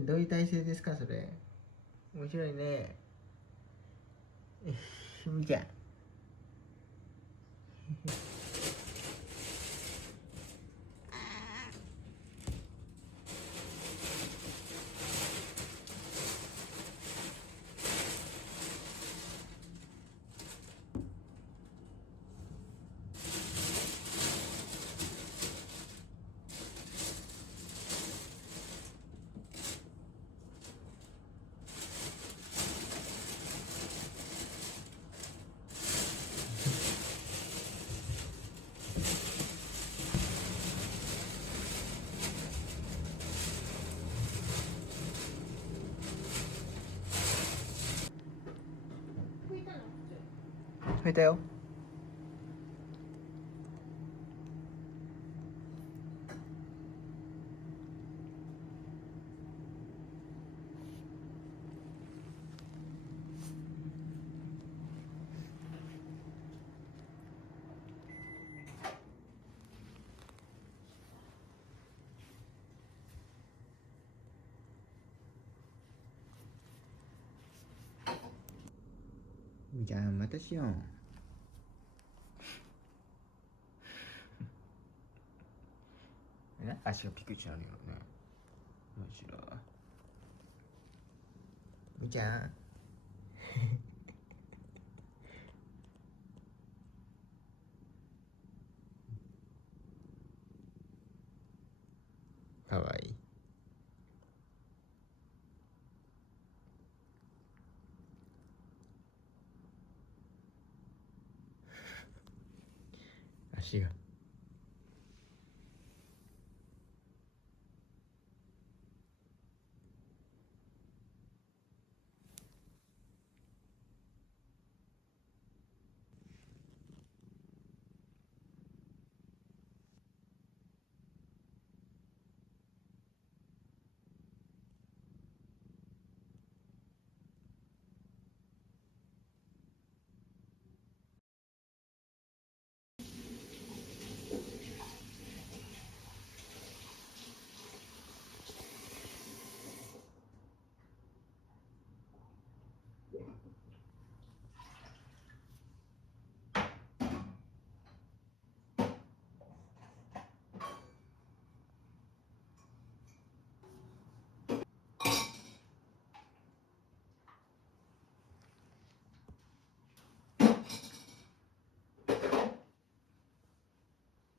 どういう体勢ですかそれ。面白いね。みちゃん。拭いたよ。みちゃんまたしよう。足がピクチュあるよね。面白い。みちゃん。かわいい。足が。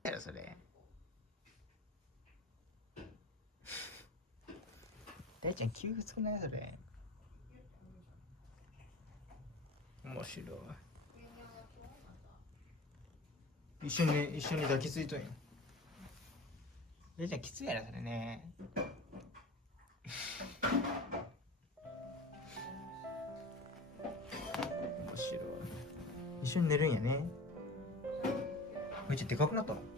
やろそれ。大ちゃん窮屈くないそれ。面白い。一緒に抱きついとんや。大ちゃんきついやろそれね。面白い。一緒に寝るんやね。めっちゃでかくなったの。